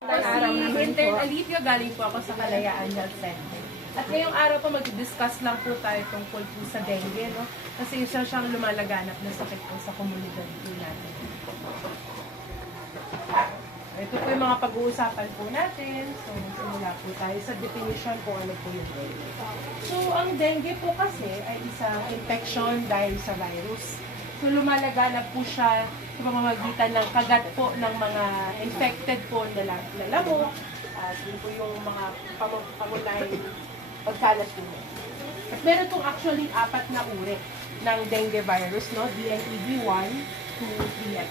Araw naman po. Alivio, galing po ako sa Kalayaan Health Center. At ngayong araw po mag-discuss lang po tayo tungkol po sa dengue, no? Kasi isa siyang lumalaganap na sakit po sa komunidad po natin. Ito po yung mga pag-uusapan po natin. So, simula po tayo sa definition po ano po yung dengue. So, ang dengue po kasi ay isang infection dahil sa virus. So, lumalaganap po siya sa pamamagitan ng kagat po ng mga infected po na lamok. At yun po yung mga pangunahing pagkalat po niya. At meron pong actually 4 na uri ng dengue virus, no? DNEB 1, 2, 3, at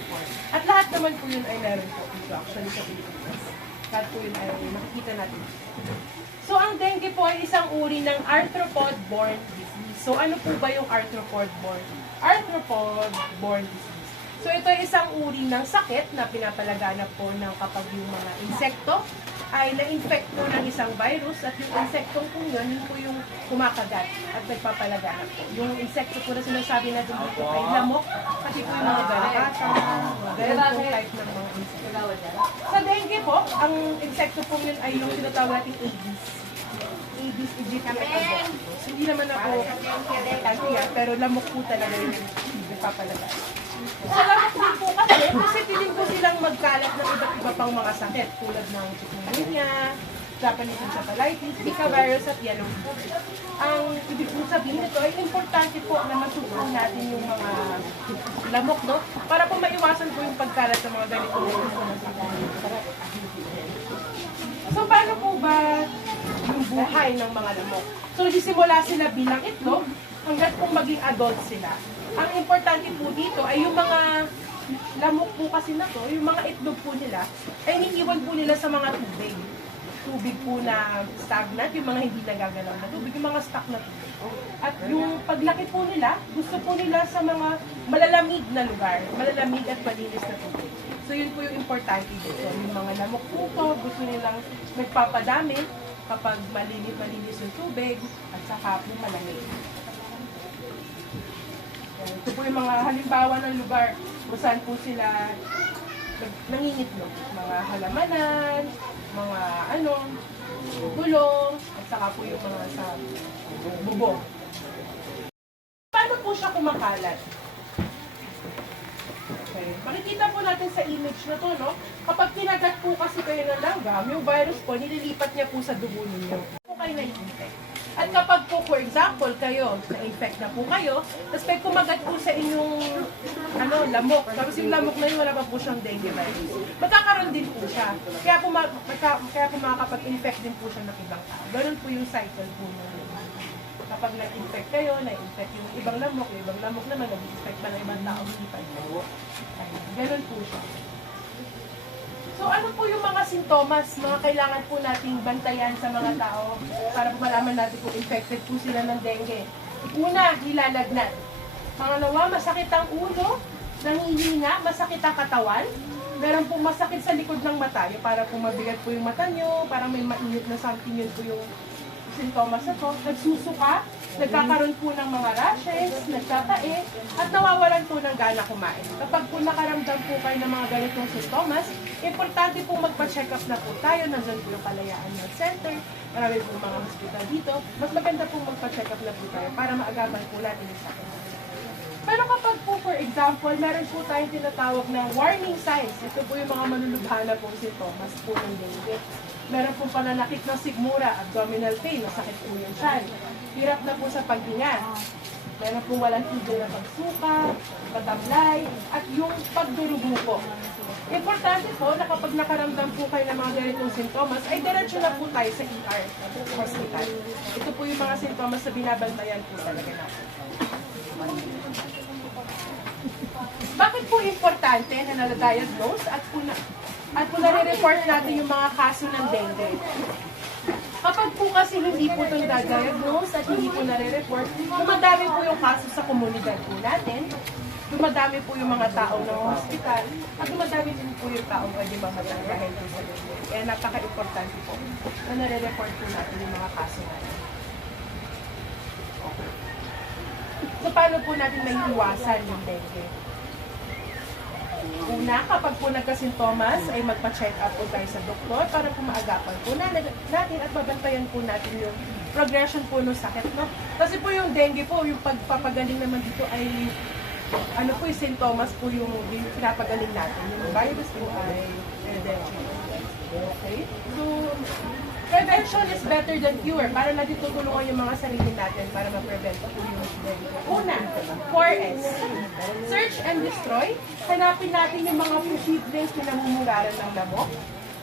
4. At lahat naman po yun ay meron po dito actually sa Pilipinas. Lahat po yun ay makikita natin. So, ang dengue po ay isang uri ng arthropod-borne disease. So, ano po ba yung arthropod-borne disease? So, ito ay isang uri ng sakit na pinapalaganap po ng kapag yung mga insekto ay na-infect po ng isang virus at yung insektong po yun po yung kumakagat at nagpapalaganap po. Yung insekto po na sinasabi natin dito ay lamok, kasi po yung mga garapata, ganun po type ng mga insekto. Sa dengue po, ang insekto po yun ay yung tinatawag natin Aedes. Aedes aegypti. So, hindi naman ako kantiya, pero lamok po talaga yung nagpapalaganap. Sa lamok din po kasi piling po silang magkalat ng iba't iba pang mga sakit tulad ng chikungunya, Japanese encephalitis, Zika virus at yellow fever. Ang ibig po sabihin nito ay importante po na masusunod natin yung mga lamok, no? Para po maiwasan po yung pagkalat ng mga ganitong sakit. So, paano po ba yung buhay ng mga lamok? So, nagsisimula sila bilang itlog hanggat kung maging adult sila. Ang importante po dito ay yung mga lamok po kasi na to, yung mga itlog po nila, ay iniiwan po nila sa mga tubig. Tubig po na stagnant, yung mga hindi nagagalaw na tubig, yung mga stuck na tubig. At yung paglaki po nila, gusto po nila sa mga malalamig na lugar, malalamig at malinis na tubig. So yun po yung importante dito. Yung mga lamok po to, gusto nilang nagpapadami kapag malinis yung tubig at saka po malamig. Ito po yung mga halimbawa ng lugar kung saan po sila nangingitlog. Mga halamanan, mga gulong, at saka po yung mga sa bubong. Paano po siya kumakalat? Okay. Makikita po natin sa image na to, no? Kapag kinagat po kasi kayo ng langgam, yung virus po, nililipat niya po sa dugo ninyo. Po kayo na-infect. At kapag po, for example, kayo, na-infect na po kayo, tapos may kumagat po sa inyong lamok, tapos yung lamok na yun, wala pa po siyang dengue virus. Magkakaroon din po siya. Kaya po makakapag-infect din po siya ng ibang tao. Ganun po yung cycle po ng kapag na-infect kayo, na-infect yung ibang lamok naman, nag-infect pa ng ibang tao, hindi pa kayo. Ganun po siya. So ano po yung mga sintomas, mga kailangan po nating bantayan sa mga tao para po malaman natin kung infected po sila ng dengue? Una, nilalagnat. Pangalawa, masakit ang ulo, nanghihina, masakit ang katawan, meron pong masakit sa likod ng mata, yung para po mabigat po yung mata nyo, parang may mainit na something, yun po yung sintomas na to. Nagsusuka, nagkakaroon po ng mga rashes, nagtatae, at nawawalan po ng gana kumain. Kapag po nakaramdam po kayo ng mga ganitong sintomas, importante po magpa-check up na po tayo. Nandiyan po yung Kalayaan Health Center, marami po mga hospital dito. Mas maganda po magpa-check up na po tayo para maagapan po natin yung sakit. Pero kapag po, for example, meron po tayong tinatawag na warning signs. Ito po yung mga manulubhana pong sintomas po ng dengue. Meron pong pananakit ng sigmura, abdominal pain, masakit po yung tiyan. Hirap na po sa paghinga. Meron pong walang tigil na pagsuka, patablay, at yung pagdurugo po. Importante po na kapag nakaramdam po kayo ng mga ganitong sintomas, ay diretso na po tayo sa ER, hospital. Ito po yung mga sintomas na binabantayan po talaga natin. Bakit po importante na na-diagnose at po nare-report natin yung mga kaso ng dengue? Kapag po kasi hindi po itong na-diagnose at hindi po nare-report, dumadami po yung kaso sa komunidad po natin, dumadami po yung mga tao ng hospital, at dumadami din po yung tao pwede mamatay dahil po sa dengue. Kaya napaka-importante po na nare-report po natin yung mga kaso natin. So, paano po natin maiiwasan yung dengue? Una, kapag po nagkasintomas, ay magpa-check up po tayo sa doktor para po maagapan po natin at babantayan po natin yung progression po ng sakit. No? Kasi po yung dengue po, yung pagpapagaling naman dito ay ano po yung sintomas po yung pinapagaling natin. Yung virus po ay okay? So, prevention is better than cure. Para natin tutulungan yung mga sarili natin para ma-prevent po yung dengue. Una, 4S. Search and destroy. Hanapin natin yung mga posibleng pinamumularan ng lamok.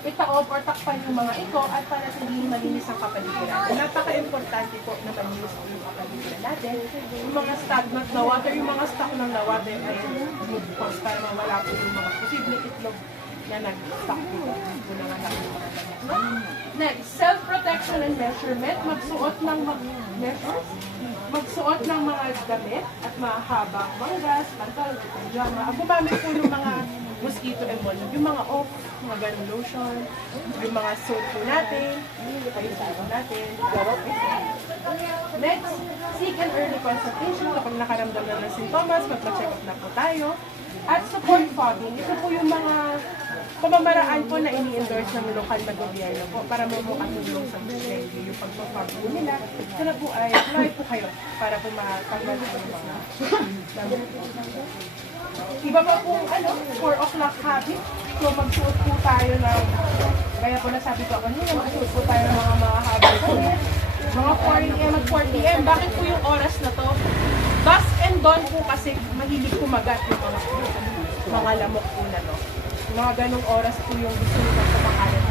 Itaob or takpan yung mga ito at panatilihin malinis ang kapaligiran. Napaka-importante po na malinis po yung kapaligiran natin. Yung mga stagnant na water, yung mga stock ng na water ay good cause para mawala po yung mga posibleng itlog na nag-stock dito. Ito na nga natin mga ganyan. Next, self-protection and measurement. Magsuot ng magsuot ng mga damit at mahabang manggas, pantalon, pajama. Gumamit po ng mga mosquito emulsion, yung mga off, mga ganun lotion, yung mga soap po natin, ay sabi natin, garot. Next, seek an early consultation kapag nakaramdam na ng sintomas, magpa-check up na po tayo. At support fogging, ito po yung mga pamamaraan po na ini-endorse ng lokal na gobyerno po para makatulong sa dengue yung pagpapag po nila. Sana po ay apply po kayo para po matanggal po yung mga iba pa po 4 o'clock habit. So magsuot po tayo ng, kaya po nasabi ko kanina, magsuot po tayo ng mga habit po. Mga 4 AM at 4 PM. Bakit po yung oras na to? Dusk and dawn po kasi mahilig kumagat yung mga lamok po na to. Mga ganong oras po yung gusto nila kumakalat.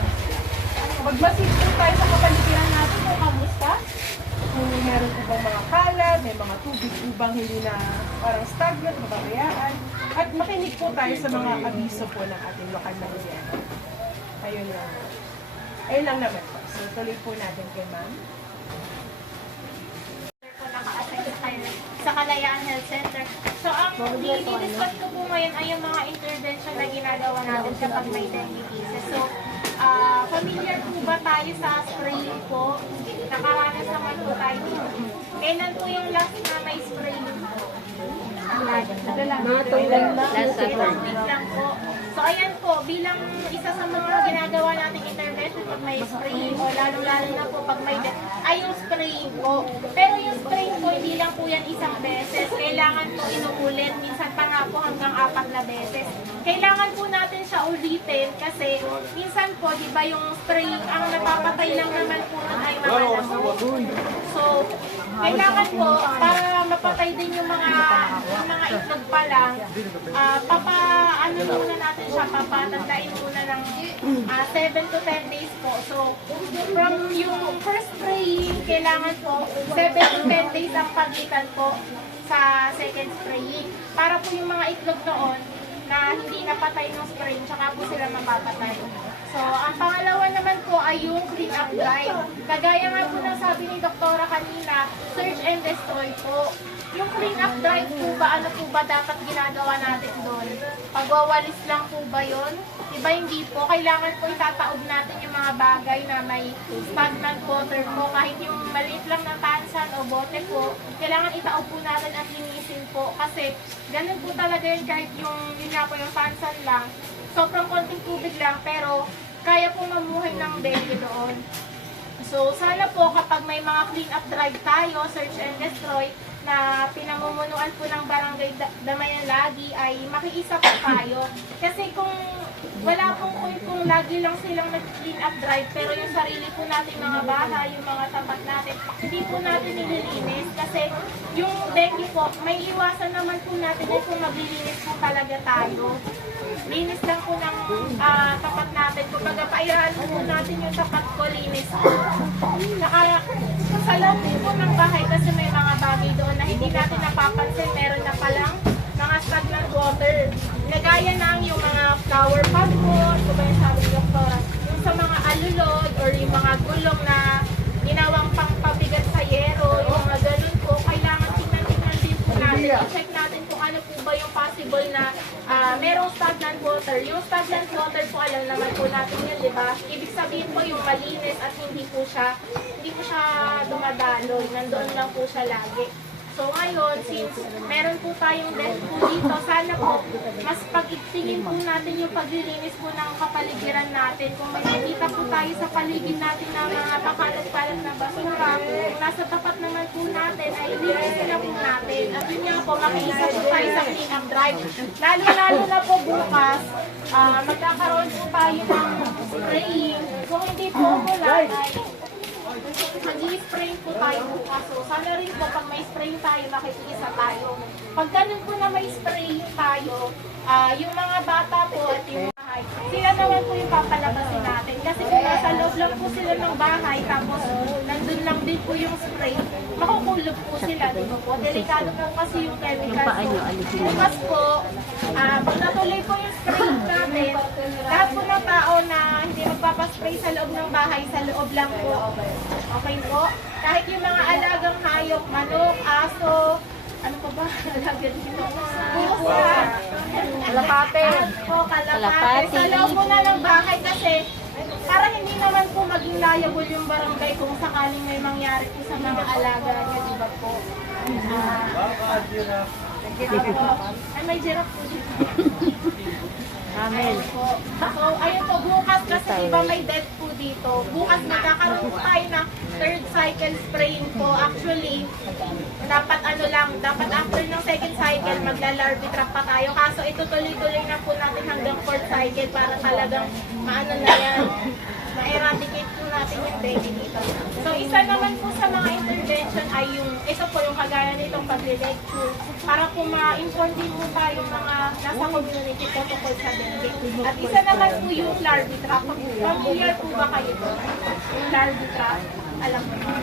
Magmasid po tayo sa kapaligiran natin kung kamusta. Kung meron po bang mga kalat, may mga tubig po bang hindi na parang stagnant, mababayaan. At makinig po tayo sa mga abiso po ng ating lokal na gobyerno. Ayun lang. Ayun lang naman po. So tuloy po natin kay ma'am. Sa Kalayaan Health Center. So, ang i-discuss ko po ngayon ay yung mga intervention na ginagawa natin kapag may dengue cases. So, familiar po ba tayo sa spraying po? Nakaranas naman po tayo dito. Kailan po yung last na may spraying po? Last week lang po. So, ayan po, bilang isa sa mga ginagawa nating intervention pag may spraying o lalo-lalo na po pag may ay yung spraying po. Pero yung spraying po, hindi lang po yan isang beses. Kailangan po inuulit. Minsan pa nga po hanggang 4 na beses. Kailangan po natin siya ulitin kasi minsan po, di ba yung spraying, ang napapatay lang naman po nun ay mga lamok. So, kailangan po, para mapatay din yung mga itlog pa lang, ano muna natin siya, papatandain muna ng 7 to 10 days po. So, from yung first spraying, kailangan po 7 to 10 days ang pagitan po sa second spraying. Para po yung mga itlog noon na hindi napatay ng spraying, tsaka po sila mapapatay. So, ang pangalawa naman po ay yung clean up drive. Kagaya nga po ng sabi ni Doktora kanina, search and destroy po. Yung clean up drive po ba, ano po ba dapat ginagawa natin doon? Pagwawalis lang po ba yun? Diba hindi po? Kailangan po itataob natin yung mga bagay na may stagnant water po. Kahit yung maliit lang na tansan o bote po, kailangan itaob po natin at linisin po. Kasi ganun po talaga yun kahit yung, yun nga po, yung tansan lang. Sobrang konting tubig lang pero kaya po mamuhay ng dengue doon. So sana po kapag may mga clean up drive tayo, search and destroy, na pinamumunuan po ng Barangay Damayan lagi ay makiisa po tayo. Kasi kung wala pong kung lagi lang silang nag-clean up drive pero yung sarili po natin mga bahay, yung mga tapat natin, hindi po natin nililinis kasi yung dengue po, may iwasan naman po natin ay kung maglilinis po talaga tayo. Linis lang po ng tapat natin. Kung pairahan po natin yung tapat ko, linis po. Sa loob po ng bahay kasi may mga bagay doon na hindi natin napapansin, meron na palang mga stagnant water. Nagaya ng yung mga flower pot po, ito ba yung sabi ng doktora, yung sa mga alulod or yung mga gulong na ginawang pangpabigat sa yero, yung mga ganun po, kailangan tingnan din po natin. I-check natin kung ano po ba yung possible na merong stagnant water. Yung stagnant water po, alam naman po natin yun, di ba? Ibig sabihin po yung malinis at hindi po siya dumadaloy. Nandoon lang po siya lagi. So ngayon, since meron po tayong death po dito, sana po mas pag-itingin po natin yung paglilinis po ng kapaligiran natin. Kung may nakita po tayo sa paligid natin na mga pakalat-kalat na basura, kung nasa tapat naman po natin, ay linisin na po natin. At yun nga po, makiisa po tayo sa clean up drive. Lalo-lalo na po bukas, magkakaroon po tayo ng spraying. Kung hindi po umulan, ay mag-i-spray po tayo bukas. So, sana rin po pag may spray tayo, makikiisa tayo. Pag ganun po na may spray tayo, yung mga bata po at yung bahay, sila naman po yung papalabasin natin. Kasi kung nasa loob lang po sila ng bahay, tapos nandun lang din po yung spray, makukulog po sila, di ba po? Delikado po kasi yung chemical. So, bukas po, pag natuloy po yung spray natin, lahat po ng tao na hindi magpapaspray sa loob ng bahay, sa loob lang po. Okay po? Kahit yung mga alagang hayop, manok, aso, ano pa ba? Alaga dito. Pusa. Kalapate. Po, kalapate. Sa loob mo na ng bahay kasi para hindi naman po maging liable yung barangay kung sakaling may mangyari po sa mga alaga niya, di ba po? Ay, may giraffe po dito. Amen. So, ayun po, bukas kasi iba may death po dito. Bukas magkakaroon po tayo ng third cycle spraying po. Actually, dapat dapat after ng second cycle, magla-larvae trap pa tayo. Kaso ito tuloy-tuloy na po natin hanggang fourth cycle para talagang maano na yan. Ma-eradicate po natin yung dengue dito. So, isa naman po sa mga intervention ay ito po yung kagaya nitong pag-lecture para po ma-inform din po tayo mga nasa community po tungkol sa dengue. At isa naman po yung larvae trap. Familiar po ba kayo po? Yung larvae trap, alam mo ba?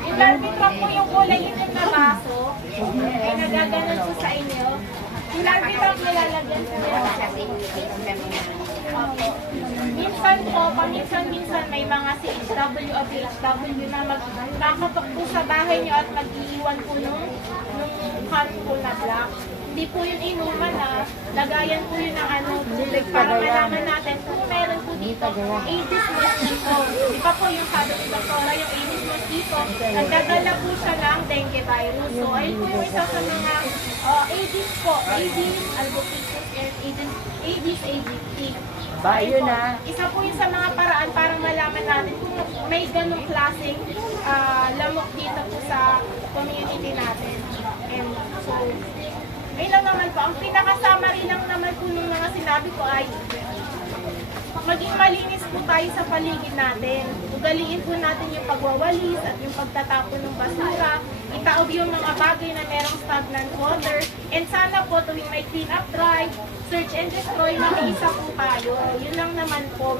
Yung larvae trap po yung kulay itim na baso, ay nagaganon po sa inyo. Yung larvae trap nilalagyan po nila. Minsan po, paminsan-minsan may mga CHW o PHW na magkakatok po sa bahay nyo at mag-iiwan po nung can po na black. Hindi po yun inuman lagayan po yun ng tubig para malaman natin kung meron po dito Aedes mosquito. Di ba po yung sabi ni Doktora, yung Aedes mosquito, nagdadala po siya ng dengue virus. So, ayun po yung isa sa mga Aedes po, Aedes albopictus and Aedes aegypti. Bayo na. Isa po yun sa mga paraan para malaman natin kung may ganong klaseng lamok dito po sa community natin. And so, ayun lang naman po. Ang pinaka-summary lang naman po ng mga sinabi ko ay maging malinis po tayo sa paligid natin. Ugaliin po natin yung pagwawalis at yung pagtatapon ng basura. Itaob yung mga bagay na merong stagnant water. And sana po tuwing may clean up drive, search and destroy, makiisa po tayo. Yun lang naman po.